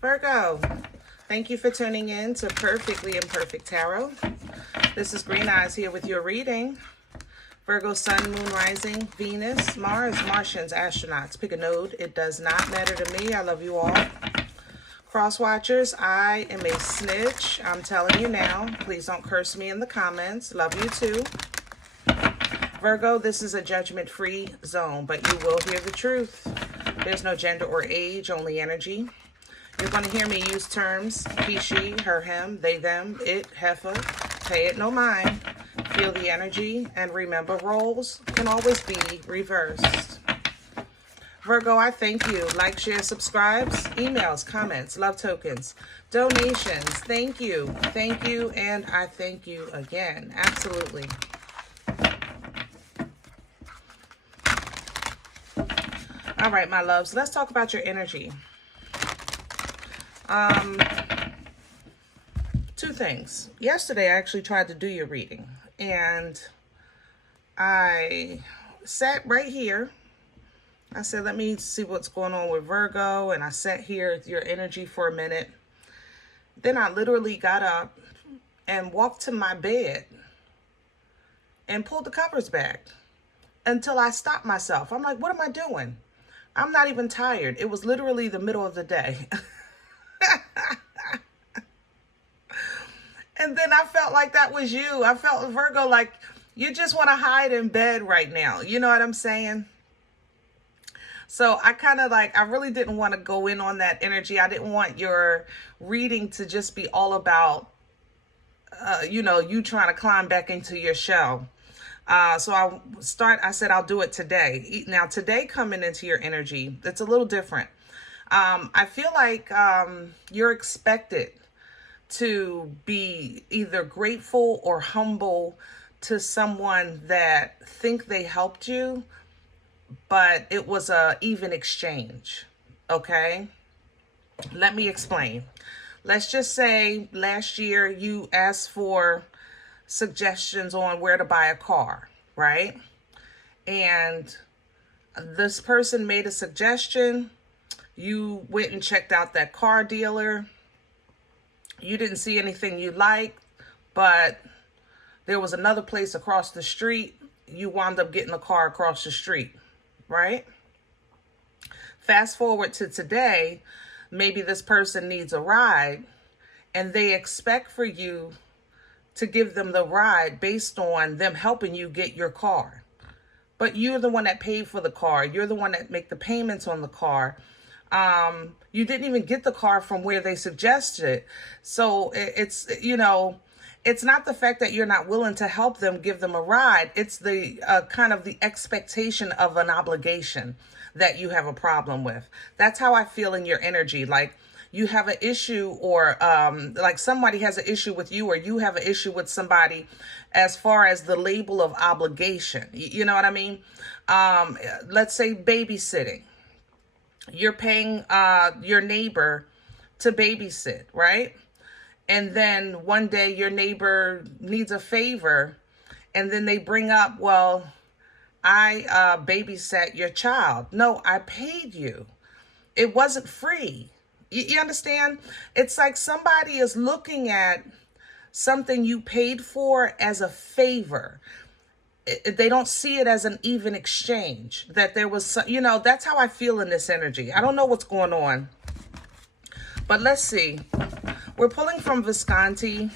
Virgo, thank you for tuning in to Perfectly Imperfect Tarot. This is Green Eyes here with your reading. Virgo, Sun, Moon, Rising, Venus, Mars, Martians, astronauts. Pick a node. It does not matter to me. I love you all. Cross watchers, I am a snitch. I'm telling you now. Please don't curse me in the comments. Love you too. Virgo, this is a judgment-free zone, but you will hear the truth. There's no gender or age, only energy. You're going to hear me use terms, he, she, her, him, they, them, it, heifer. Pay it no mind. Feel the energy, and remember, roles can always be reversed. Virgo, I thank you. Like, share, subscribes, emails, comments, love tokens, donations. Thank you, and I thank you again. Absolutely. All right, my loves, let's talk about your energy. Two things. Yesterday, I actually tried to do your reading, and I sat right here. I said, let me see what's going on with Virgo, and I sat here with your energy for a minute. Then I literally got up and walked to my bed and pulled the covers back until I stopped myself. I'm like, what am I doing? I'm not even tired. It was literally the middle of the day. And then I felt like that was you. I felt, Virgo, like you just want to hide in bed right now. You know what I'm saying? So I kind of like, I really didn't want to go in on that energy. I didn't want your reading to just be all about, you trying to climb back into your shell. So I said, I'll do it today. Now, today coming into your energy, it's a little different. I feel like you're expected to be either grateful or humble to someone that think they helped you, but it was a even exchange. Okay? Let me explain. Let's just say last year you asked for suggestions on where to buy a car, right? And this person made a suggestion. You went and checked out that car dealer. You didn't see anything you liked, but there was another place across the street. You wound up getting a car across the street, right? Fast forward to today, maybe this person needs a ride, and they expect for you to give them the ride based on them helping you get your car. But you're the one that paid for the car. You're the one that make the payments on the car. You didn't even get the car from where they suggested. So it's, it's not the fact that you're not willing to help them, give them a ride. It's the kind of the expectation of an obligation that you have a problem with. That's how I feel in your energy. Like you have an issue, or like somebody has an issue with you, or you have an issue with somebody as far as the label of obligation. You know what I mean? Let's say babysitting. You're paying your neighbor to babysit, right? And then one day your neighbor needs a favor, and then they bring up, well, I babysat your child. No, I paid you. It wasn't free. You understand? It's like somebody is looking at something you paid for as a favor. They don't see it as an even exchange, that there was some, that's how I feel in this energy. I don't know what's going on, but let's see. We're pulling from Visconti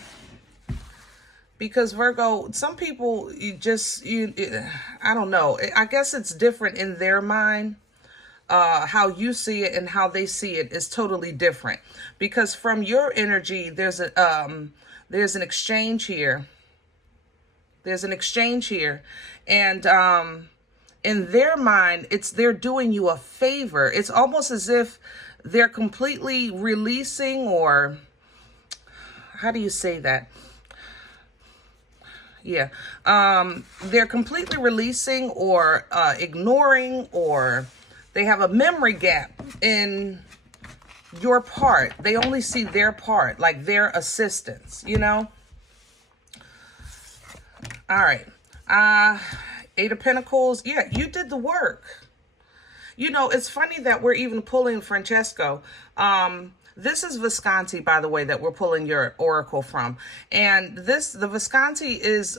because Virgo, some people, I don't know. I guess it's different in their mind. How you see it and how they see it is totally different, because from your energy, there's an exchange here. There's an exchange here. And in their mind, they're doing you a favor. It's almost as if they're completely releasing, or how do you say that? Yeah. They're completely releasing or ignoring, or they have a memory gap in your part. They only see their part, like their assistance, All right. 8 of Pentacles. Yeah, you did the work. You know, it's funny that we're even pulling Francesco. This is Visconti, by the way, that we're pulling your oracle from. And the Visconti is,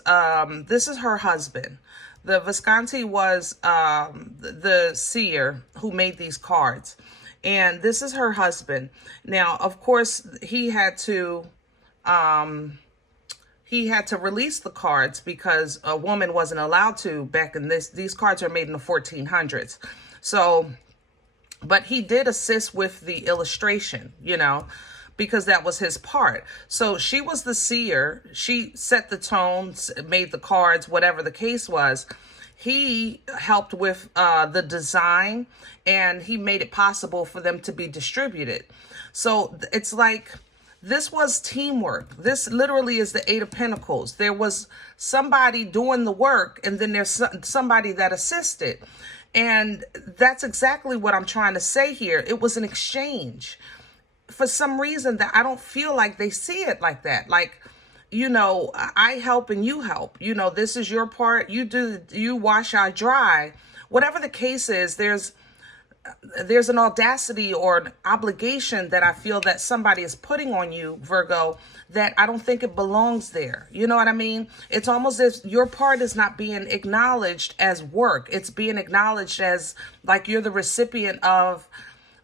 this is her husband. The Visconti was the seer who made these cards. And this is her husband. Now, of course, he had to release the cards because a woman wasn't allowed to back in these cards are made in the 1400s. So, but he did assist with the illustration, you know, because that was his part. So she was the seer. She set the tone, made the cards, whatever the case was. He helped with the design, and he made it possible for them to be distributed. So it's like, this was teamwork. This literally is the Eight of Pentacles. There was somebody doing the work, and then there's somebody that assisted. And that's exactly what I'm trying to say here. It was an exchange. For some reason that I don't feel like they see it like that. Like, you know, I help and you help. You know, this is your part. You do, you wash, I dry. Whatever the case is, there's an audacity or an obligation that I feel that somebody is putting on you, Virgo, that I don't think it belongs there. You know what I mean? It's almost as if your part is not being acknowledged as work. It's being acknowledged as like you're the recipient of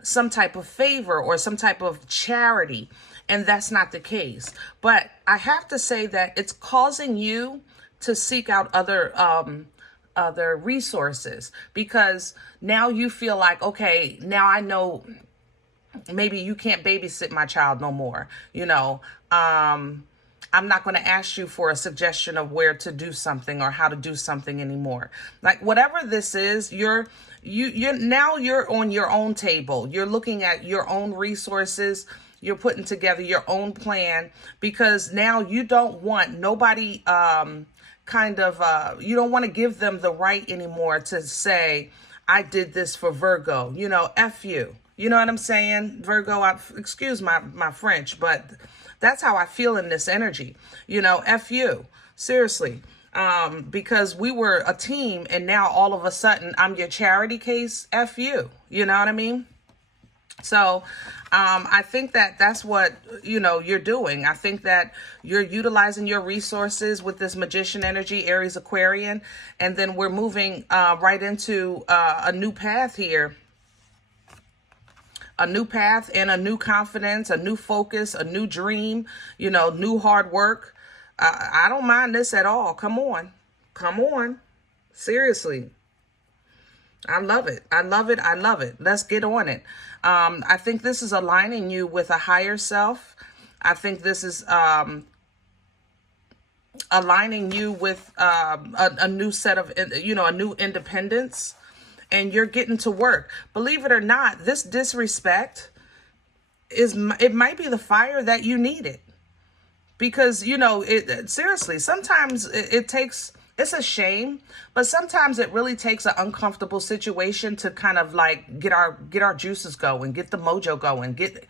some type of favor or some type of charity. And that's not the case. But I have to say that it's causing you to seek out other resources, because now you feel like, okay, now I know maybe you can't babysit my child no more. You know, I'm not going to ask you for a suggestion of where to do something or how to do something anymore. Like, whatever this is, you're now you're on your own table. You're looking at your own resources. You're putting together your own plan, because now you don't want nobody, you don't want to give them the right anymore to say, I did this for Virgo, you know, F you. You know what I'm saying? Virgo, excuse my French, but that's how I feel in this energy. You know, F you. Seriously. Because we were a team, and now all of a sudden I'm your charity case. F you. You know what I mean? So I think that that's what, you know, you're doing. I think that you're utilizing your resources with this magician energy, Aries, Aquarian, and then we're moving right into a new path here. A new path and a new confidence, a new focus, a new dream, you know, new hard work. I don't mind this at all. Come on. Come on. Seriously. I love it. I love it. I love it. Let's get on it. I think this is aligning you with a higher self. I think this is aligning you with a new set of, you know, a new independence. And you're getting to work. Believe it or not, this disrespect it might be the fire that you needed. Because, you know, seriously, sometimes it takes, it's a shame, but sometimes it really takes an uncomfortable situation to kind of like get our juices going, get the mojo going, get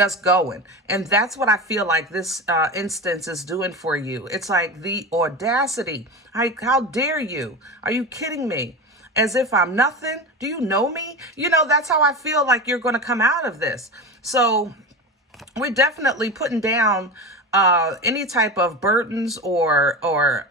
us going. And that's what I feel like this instance is doing for you. It's like the audacity. How dare you? Are you kidding me? As if I'm nothing. Do you know me? You know, that's how I feel like you're going to come out of this. So we're definitely putting down any type of burdens or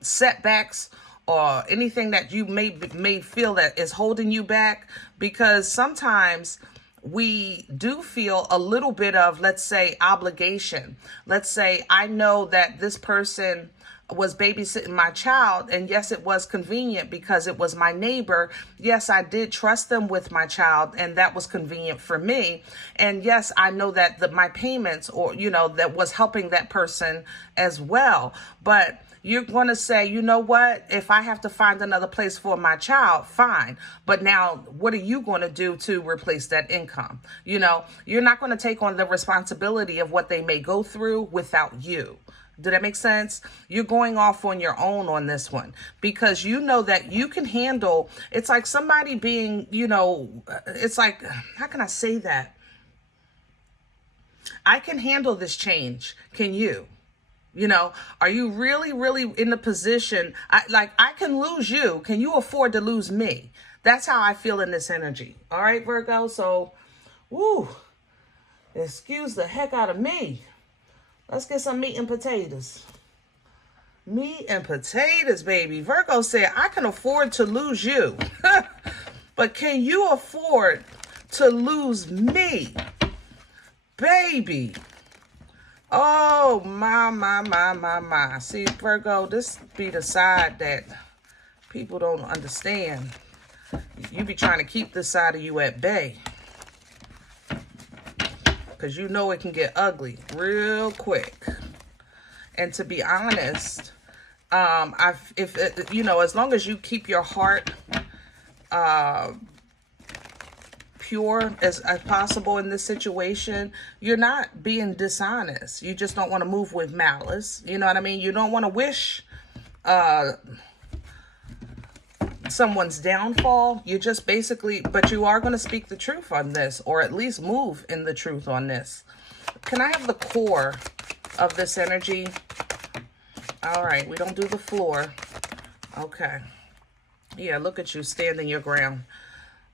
setbacks or anything that you may feel that is holding you back, because sometimes we do feel a little bit of, let's say, obligation. Let's say I know that this person was babysitting my child, and yes, it was convenient because it was my neighbor. Yes, I did trust them with my child, and that was convenient for me. And yes, I know that my payments, or, you know, that was helping that person as well. But you're going to say, you know what, if I have to find another place for my child, fine. But now what are you going to do to replace that income? You know, you're not going to take on the responsibility of what they may go through without you. Did that make sense? You're going off on your own on this one, because you know that you can handle, it's like somebody being, you know, it's like, how can I say that? I can handle this change. Can you? You know, are you really, really in the position, I can lose you. Can you afford to lose me? That's how I feel in this energy. All right, Virgo. So, woo, excuse the heck out of me. Let's get some meat and potatoes. Meat and potatoes, baby. Virgo said, I can afford to lose you. But can you afford to lose me? Baby. Oh, my. See, Virgo, this be the side that people don't understand. You be trying to keep this side of you at bay. Because you know it can get ugly real quick. And to be honest, as long as you keep your heart pure as possible in this situation, you're not being dishonest. You just don't want to move with malice. You know what I mean? You don't want to wish someone's downfall. You just basically, but you are going to speak the truth on this, or at least move in the truth on this. Can I have the core of this energy? All right, we don't do the floor. Okay. Yeah, look at you standing your ground.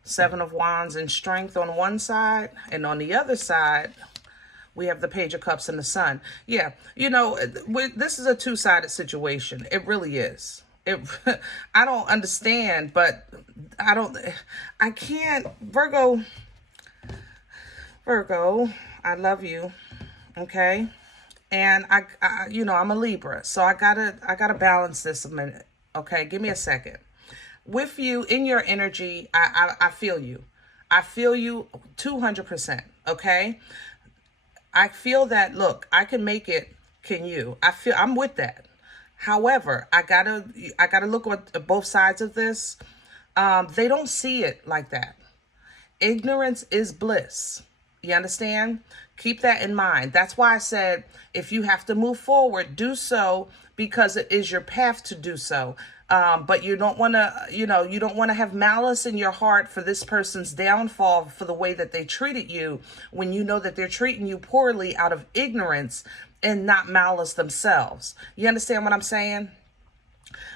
7 of Wands and strength on one side, and on the other side, we have the Page of Cups and the Sun. Yeah, this is a two-sided situation. It really is. I don't understand, but I can't, Virgo, I love you, okay? And I'm a Libra, so I gotta balance this a minute, okay? Give me a second. With you, in your energy, I feel you. I feel you 200%, okay? I feel that, look, I can make it, can you? I'm with that. However, I gotta look at both sides of this. They don't see it like that. Ignorance is bliss. You understand? Keep that in mind. That's why I said, if you have to move forward, do so because it is your path to do so. But you don't want to, you don't want to have malice in your heart for this person's downfall for the way that they treated you, when you know that they're treating you poorly out of ignorance and not malice themselves. You understand what I'm saying?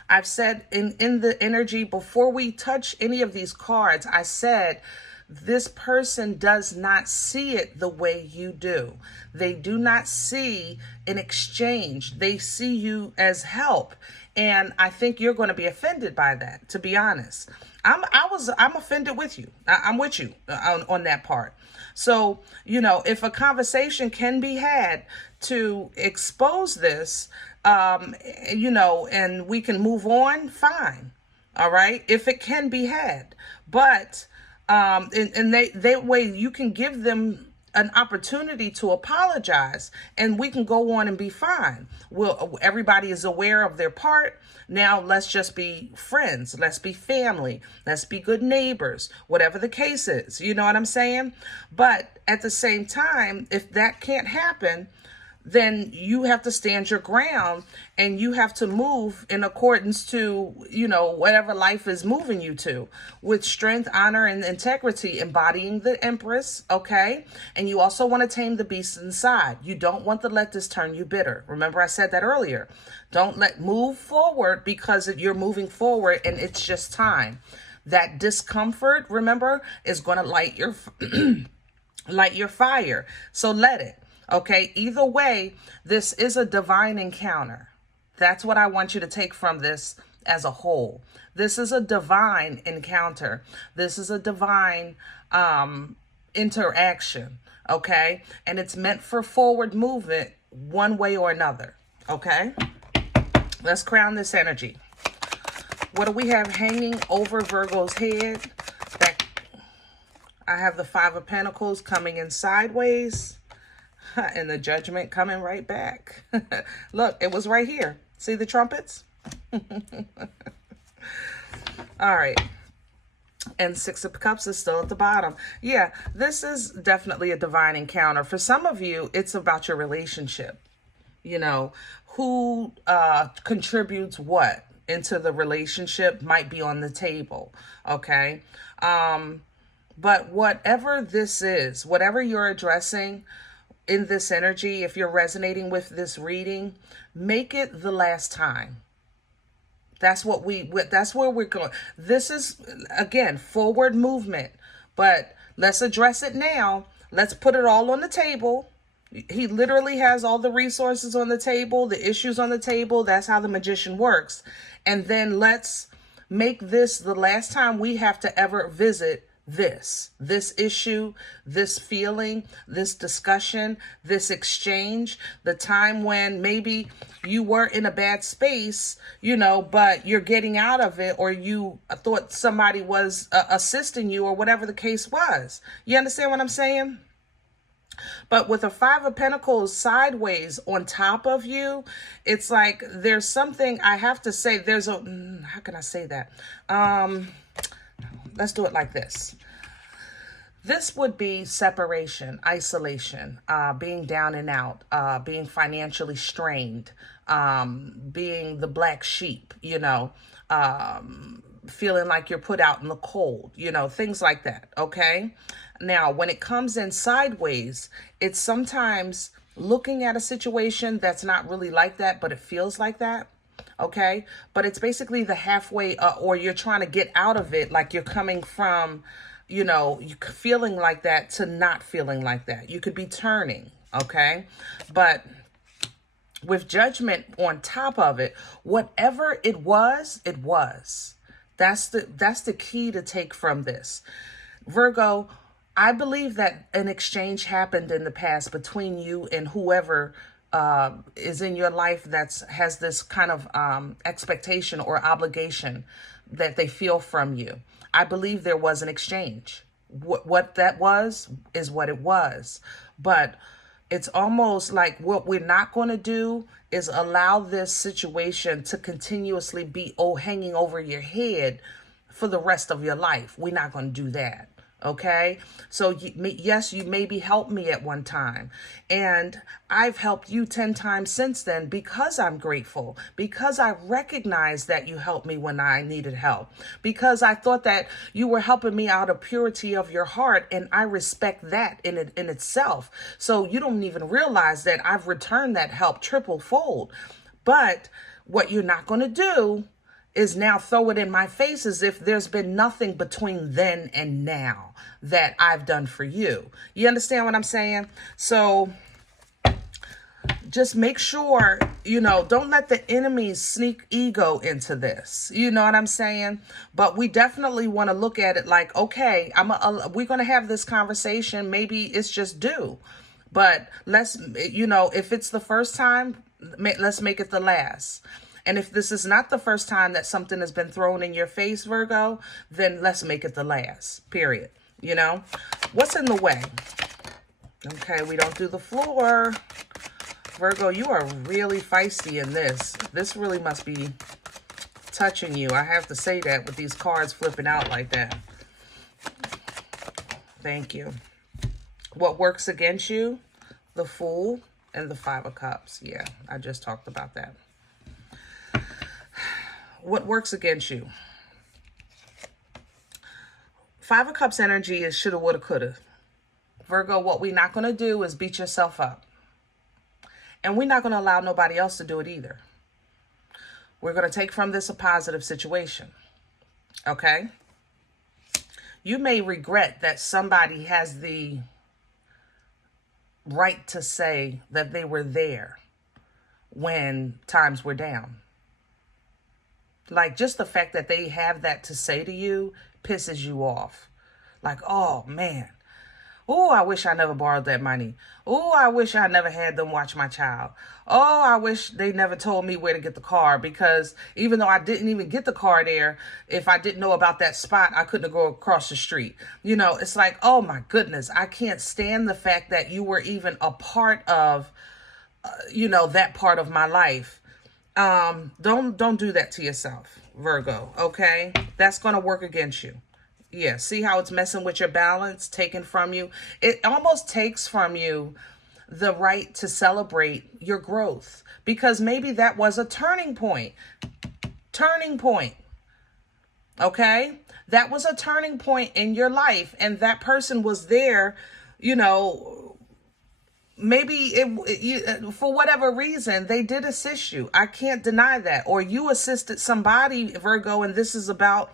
I've said in the energy, before we touch any of these cards, I said, this person does not see it the way you do. They do not see an exchange. They see you as help. And I think you're going to be offended by that, to be honest. I'm offended with you. I'm with you on that part. So, if a conversation can be had to expose this, and we can move on, fine. All right. If it can be had, but and they way you can give them an opportunity to apologize, and we can go on and be fine. Everybody is aware of their part. Now let's just be friends. Let's be family. Let's be good neighbors, whatever the case is. You know what I'm saying? But at the same time, if that can't happen, then you have to stand your ground and you have to move in accordance to, whatever life is moving you to, with strength, honor, and integrity, embodying the Empress, okay? And you also want to tame the beast inside. You don't want to let this turn you bitter. Remember, I said that earlier. Move forward, because you're moving forward and it's just time. That discomfort, remember, is going to light your fire. So let it. Okay, either way, this is a divine encounter. That's what I want you to take from this as a whole. This is a divine encounter. This is a divine interaction, okay? And it's meant for forward movement one way or another, okay? Let's crown this energy. What do we have hanging over Virgo's head? I have the 5 of Pentacles coming in sideways. And the Judgment coming right back. Look, it was right here. See the trumpets? All right. And 6 of Cups is still at the bottom. Yeah, this is definitely a divine encounter. For some of you, it's about your relationship. Who contributes what into the relationship might be on the table. Okay. But whatever this is, whatever you're addressing in this energy, if you're resonating with this reading, make it the last time. That's that's where we're going. This is, again, forward movement, but let's address it now. Let's put it all on the table. He literally has all the resources on the table, the issues on the table. That's how the magician works. And then let's make this the last time we have to ever visit this issue, this feeling, this discussion, this exchange, the time when maybe you were in a bad space, but you're getting out of it, or you thought somebody was assisting you, or whatever the case was. You understand what I'm saying? But with a Five of Pentacles sideways on top of you, it's like there's something I have to say. How can I say that? Let's do it like this. This would be separation, isolation, being down and out, being financially strained, being the black sheep, feeling like you're put out in the cold, things like that, okay? Now, when it comes in sideways, it's sometimes looking at a situation that's not really like that, but it feels like that, okay? But it's basically the halfway, or you're trying to get out of it, like you're coming from, you feeling like that to not feeling like that. You could be turning, okay? But with Judgment on top of it, whatever it was, it was. That's the key to take from this. Virgo, I believe that an exchange happened in the past between you and whoever is in your life has this kind of expectation or obligation that they feel from you. I believe there was an exchange. What that was is what it was. But it's almost like what we're not going to do is allow this situation to continuously be hanging over your head for the rest of your life. We're not going to do that. Okay, so yes, you maybe helped me at one time, and I've helped you 10 times since then because I'm grateful, because I recognize that you helped me when I needed help, because I thought that you were helping me out of purity of your heart, and I respect that in itself. So you don't even realize that I've returned that help triple fold. But what you're not going to do is now throw it in my face as if there's been nothing between then and now that I've done for you. You understand what I'm saying? So just make sure, don't let the enemies sneak ego into this. You know what I'm saying? But we definitely want to look at it like, okay, we're going to have this conversation. Maybe it's just due. But let's, if it's the first time, let's make it the last. And if this is not the first time that something has been thrown in your face, Virgo, then let's make it the last, period. What's in the way? Okay, we don't do the floor. Virgo, you are really feisty in this. This really must be touching you. I have to say that with these cards flipping out like that. Thank you. What works against you? The Fool and the Five of Cups. Yeah, I just talked about that. What works against you? Five of Cups energy is shoulda, woulda, coulda. Virgo, what we're not going to do is beat yourself up. And we're not going to allow nobody else to do it either. We're going to take from this a positive situation. Okay? You may regret that somebody has the right to say that they were there when times were down. Like, just the fact that they have that to say to you pisses you off. Like, oh, man. Oh, I wish I never borrowed that money. Oh, I wish I never had them watch my child. Oh, I wish they never told me where to get the car, because even though I didn't even get the car there, if I didn't know about that spot, I couldn't go across the street. It's like, oh, my goodness. I can't stand the fact that you were even a part of, that part of my life. Don't do that to yourself, Virgo, okay? That's going to work against you. Yeah, see how it's messing with your balance, taken from you? It almost takes from you the right to celebrate your growth, because maybe that was a turning point. Okay? That was a turning point in your life, and that person was there, maybe for whatever reason, they did assist you. I can't deny that. Or you assisted somebody, Virgo, and this is about,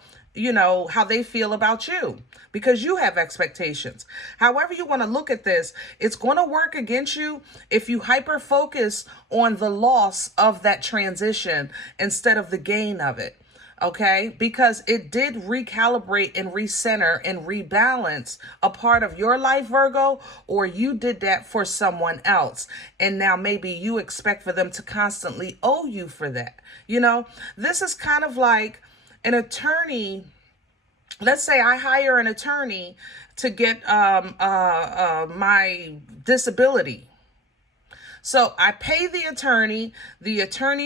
how they feel about you because you have expectations. However you want to look at this, it's going to work against you if you hyper focus on the loss of that transition instead of the gain of it. Okay, because it did recalibrate and recenter and rebalance a part of your life, Virgo, or you did that for someone else. And now maybe you expect for them to constantly owe you for that. This is kind of like an attorney. Let's say I hire an attorney to get my disability. So I pay the attorney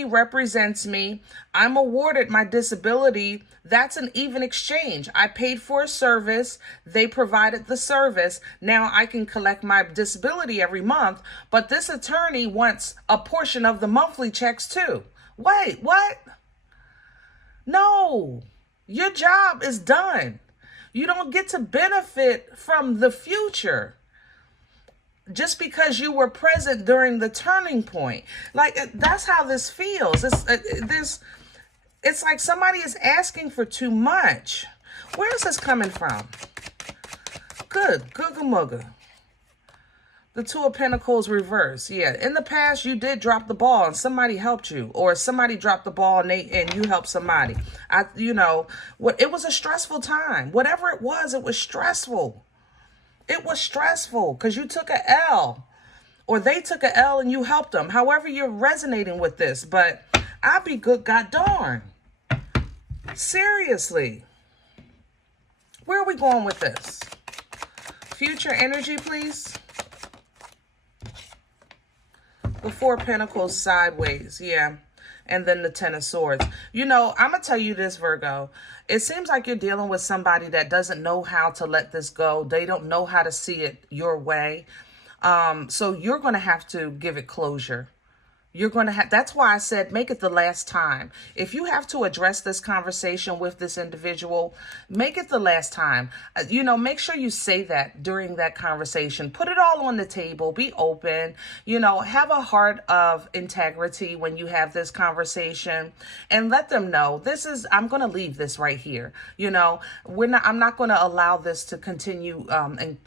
represents me, I'm awarded my disability. That's an even exchange. I paid for a service, they provided the service. Now I can collect my disability every month, but this attorney wants a portion of the monthly checks too. Wait, what? No, your job is done. You don't get to benefit from the future just because you were present during the turning point. Like, that's how this feels. It's like somebody is asking for too much. Where is this coming from? Good, googa mugga. The Two of Pentacles reverse. Yeah, in the past, you did drop the ball and somebody helped you, or somebody dropped the ball and you helped somebody. It was a stressful time. Whatever it was stressful. It was stressful because you took a L, or they took a L and you helped them. However you're resonating with this, but I be good, god darn. Seriously. Where are we going with this? Future energy, please. The Four of Pentacles sideways, yeah. And then the Ten of Swords. I'm going to tell you this, Virgo. It seems like you're dealing with somebody that doesn't know how to let this go. They don't know how to see it your way. So you're going to have to give it closure. You're going to have, that's why I said, make it the last time. If you have to address this conversation with this individual, make it the last time. Make sure you say that during that conversation. Put it all on the table. Be open. Have a heart of integrity when you have this conversation, and let them know I'm going to leave this right here. I'm not going to allow this to continue and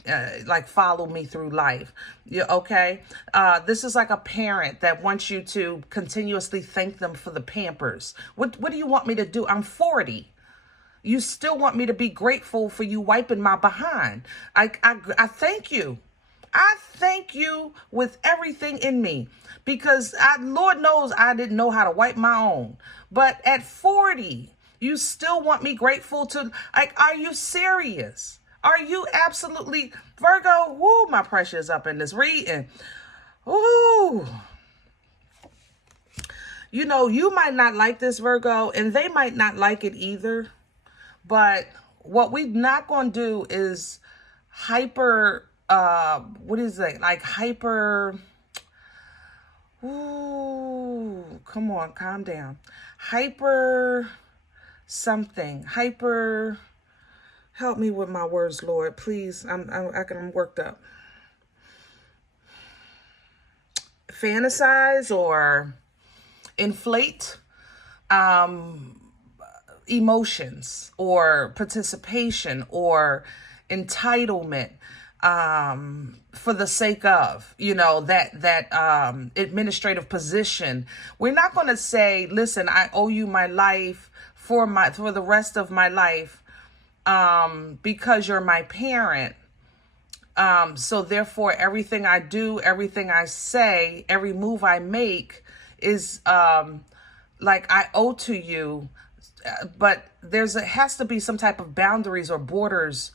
follow me through life. Okay. This is like a parent that wants you to continuously thank them for the Pampers. What do you want me to do? I'm 40. You still want me to be grateful for you wiping my behind. I thank you. I thank you with everything in me, because Lord knows I didn't know how to wipe my own. But at 40, you still want me grateful to, are you serious? Are you absolutely, Virgo? Woo, my pressure is up in this reading. Ooh. You might not like this, Virgo, and they might not like it either. But what we're not going to do is hyper, ooh, come on, calm down. Hyper something, help me with my words, Lord, please. I'm worked up. Fantasize or inflate emotions or participation or entitlement for the sake of, that administrative position. We're not going to say, listen, I owe you my life for the rest of my life. Because you're my parent. So therefore, everything I do, everything I say, every move I make is I owe to you. But has to be some type of boundaries or borders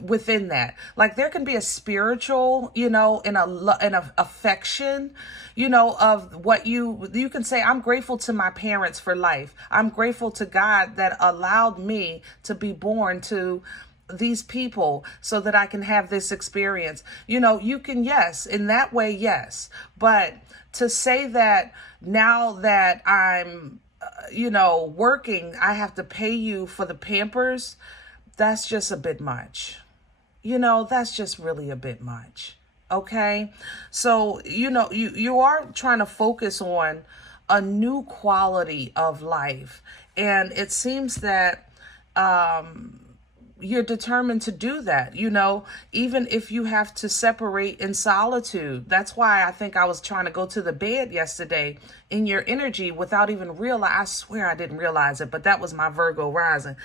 within that. There can be a spiritual, and a affection, of what you can say, I'm grateful to my parents for life. I'm grateful to God that allowed me to be born to these people so that I can have this experience. You can, yes, in that way, yes. But to say that now that I'm, working, I have to pay you for the Pampers, that's just a bit much. That's just really a bit much. Okay. So, you are trying to focus on a new quality of life. And it seems that you're determined to do that, even if you have to separate in solitude. That's why I think I was trying to go to the bed yesterday in your energy without even realize. I swear I didn't realize it, but that was my Virgo rising.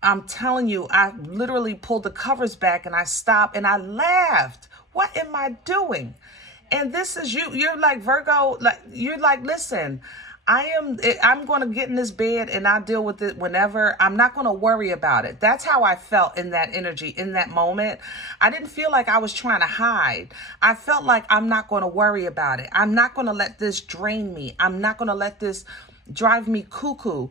I'm telling you, I literally pulled the covers back and I stopped and I laughed. What am I doing? And this is you. You're like, Virgo, like, you're like, listen, I'm going to get in this bed and I'll deal with it whenever. I'm not going to worry about it. That's how I felt in that energy, in that moment. I didn't feel like I was trying to hide. I felt like I'm not going to worry about it. I'm not going to let this drain me. I'm not going to let this drive me cuckoo.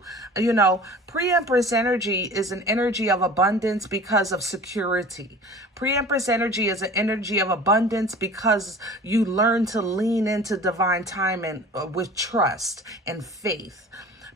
Pre-Empress energy is an energy of abundance because of security. Pre-Empress energy is an energy of abundance because you learn to lean into divine timing with trust and faith.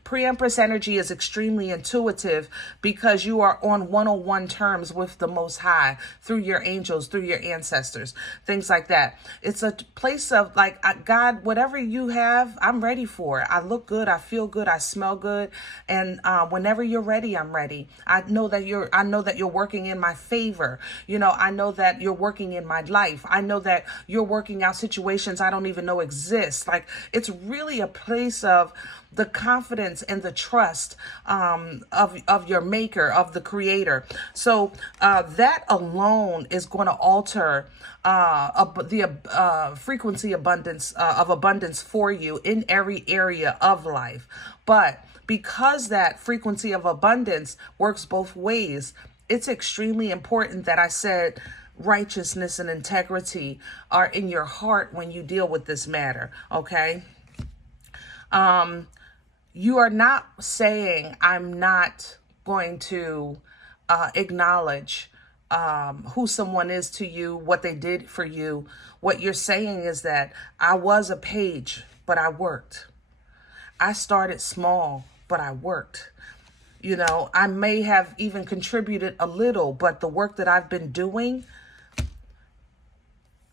Pre-Empress energy is extremely intuitive because you are on one-on-one terms with the Most High through your angels, through your ancestors, things like that. It's a place of like, God, whatever you have, I'm ready for it. I look good, I feel good, I smell good, and whenever you're ready, I'm ready. I know that you're working in my favor. I know that you're working in my life. I know that you're working out situations I don't even know exist. Like, it's really a place of the confidence and the trust of your maker, of the creator. So that alone is going to alter the frequency of abundance for you in every area of life. But because that frequency of abundance works both ways, it's extremely important that I said righteousness and integrity are in your heart when you deal with this matter, okay? You are not saying I'm not going to acknowledge who someone is to you, what they did for you. What you're saying is that I was a page, but I worked. I started small, but I worked. I may have even contributed a little, but the work that I've been doing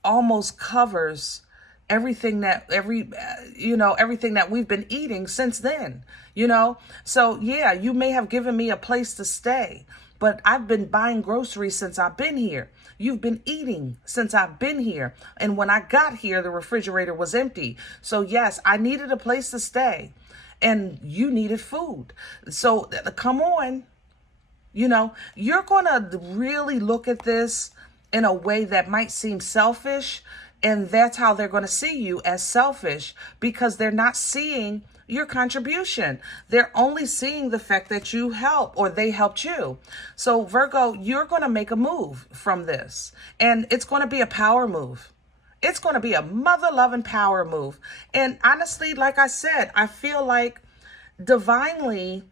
almost covers everything that we've been eating since then, So yeah, you may have given me a place to stay, but I've been buying groceries since I've been here. You've been eating since I've been here. And when I got here, the refrigerator was empty. So yes, I needed a place to stay and you needed food. So come on, you're going to really look at this in a way that might seem selfish. And that's how they're going to see you, as selfish, because they're not seeing your contribution. They're only seeing the fact that you help or they helped you. So Virgo, you're going to make a move from this, and it's going to be a power move. It's going to be a mother-loving power move. And honestly, like I said, I feel like divinely,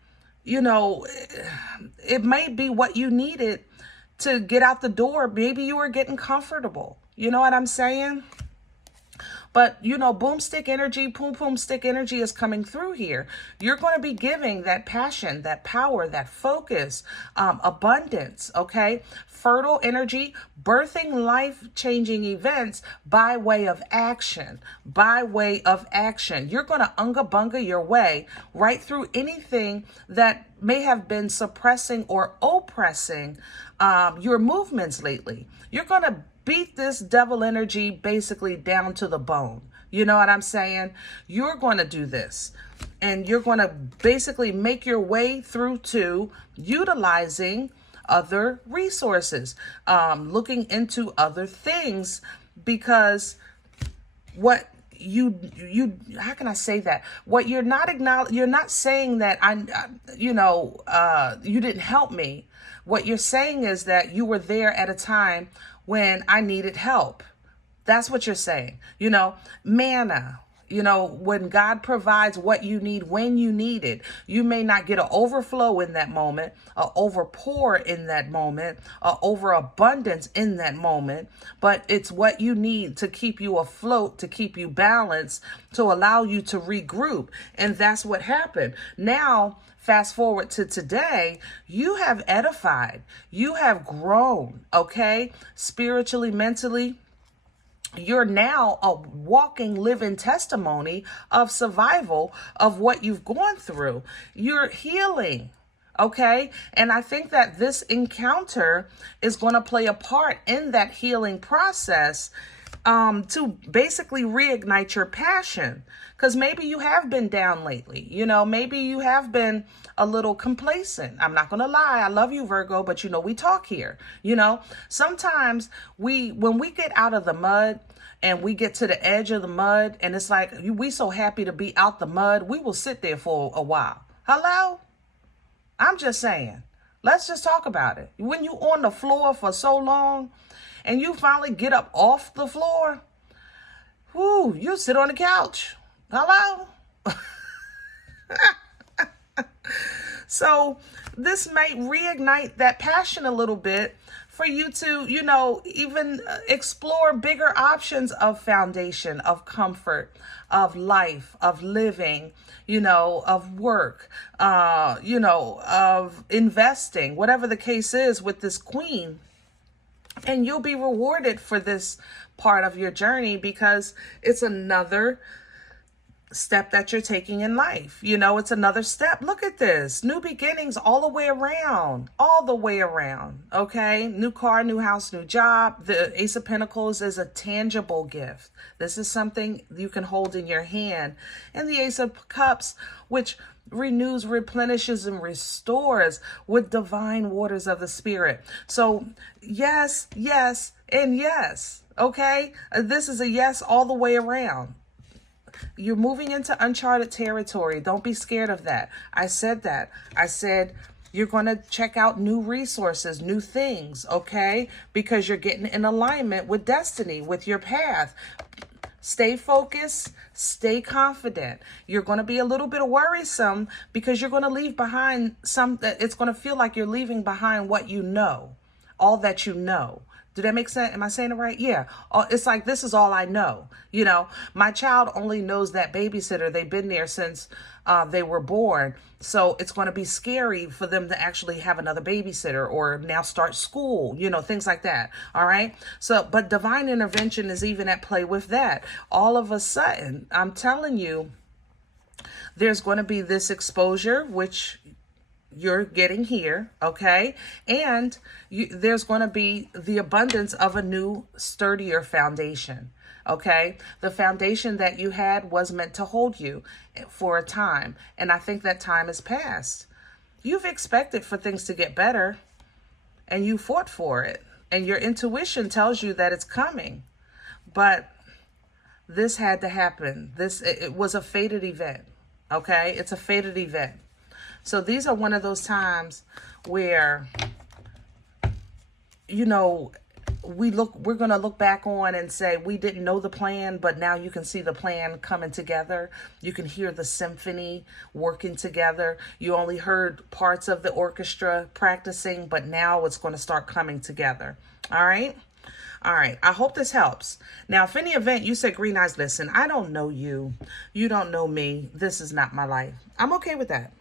it may be what you needed to get out the door. Maybe you were getting comfortable. You know what I'm saying? But, boomstick energy, poom stick energy is coming through here. You're going to be giving that passion, that power, that focus, abundance, okay? Fertile energy, birthing life-changing events by way of action, You're going to unga-bunga your way right through anything that may have been suppressing or oppressing your movements lately. You're going to beat this devil energy basically down to the bone. You know what I'm saying? You're going to do this, and you're going to basically make your way through to utilizing other resources, looking into other things, because what you how can I say that? What you're not you're not saying that you didn't help me. What you're saying is that you were there at a time when I needed help. That's what you're saying. Manna. You know, when God provides what you need when you need it, you may not get an overflow in that moment, a overpour in that moment, a overabundance in that moment, but it's what you need to keep you afloat, to keep you balanced, to allow you to regroup. And that's what happened. Now, fast forward to today, you have edified, you have grown, okay? Spiritually, mentally, you're now a walking, living testimony of survival of what you've gone through. You're healing. Okay. And I think that this encounter is going to play a part in that healing process, to basically reignite your passion. Because maybe you have been down lately. You know, maybe you have been a little complacent. I'm not going to lie. I love you, Virgo, but you know, we talk here. You know, sometimes when we get out of the mud and we get to the edge of the mud and it's like, we so happy to be out the mud, we will sit there for a while. Hello? I'm just saying, let's just talk about it. When you on the floor for so long and you finally get up off the floor, whoo, you sit on the couch. Hello? So this might reignite that passion a little bit for you to, you know, even explore bigger options of foundation, of comfort, of life, of living, you know, of work, you know, of investing, whatever the case is with this queen. And you'll be rewarded for this part of your journey because it's another step that you're taking in life. You know, it's another step. Look at this. New beginnings all the way around. All the way around. Okay? New car, new house, new job. The Ace of Pentacles is a tangible gift. This is something you can hold in your hand. And the Ace of Cups, which renews, replenishes, and restores with divine waters of the Spirit. So yes, yes, and yes. Okay? This is a yes all the way around. You're moving into uncharted territory. Don't be scared of that. I said that. I said you're going to check out new resources, new things, okay? Because you're getting in alignment with destiny, with your path. Stay focused, stay confident. You're going to be a little bit worrisome because you're going to leave behind it's going to feel like you're leaving behind what you know, all that you know. Did that make sense? Am I saying it right? Yeah. It's like, this is all I know. You know, my child only knows that babysitter. They've been there since they were born. So it's going to be scary for them to actually have another babysitter or now start school, you know, things like that. All right. So, but divine intervention is even at play with that. All of a sudden, I'm telling you, there's going to be this exposure, which you're getting here, okay? And there's going to be the abundance of a new, sturdier foundation, okay? The foundation that you had was meant to hold you for a time, and I think that time has passed. You've expected for things to get better, and you fought for it, and your intuition tells you that it's coming, but this had to happen. It was a fated event, okay? It's a fated event. So these are one of those times where, you know, we're going to look back on and say, we didn't know the plan, but now you can see the plan coming together. You can hear the symphony working together. You only heard parts of the orchestra practicing, but now it's going to start coming together. All right. All right. I hope this helps. Now, if in the event you said, Green Eyes, listen, I don't know you. You don't know me. This is not my life. I'm okay with that.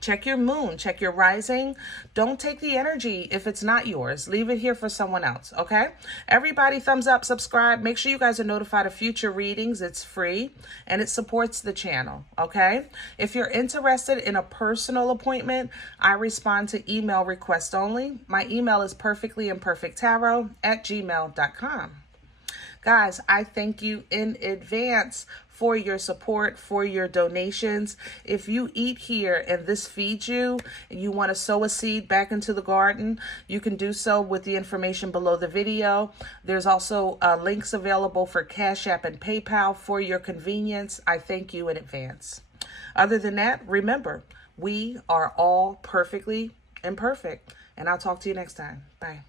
Check your moon, check your rising. Don't take the energy if it's not yours. Leave it here for someone else, okay? Everybody, thumbs up, subscribe. Make sure you guys are notified of future readings. It's free and it supports the channel, okay? If you're interested in a personal appointment, I respond to email request only. My email is perfectlyimperfecttarot@gmail.com. Guys, I thank you in advance for your support, for your donations. If you eat here and this feeds you, and you want to sow a seed back into the garden, you can do so with the information below the video. There's also links available for Cash App and PayPal for your convenience. I thank you in advance. Other than that, remember, we are all perfectly imperfect. And I'll talk to you next time. Bye.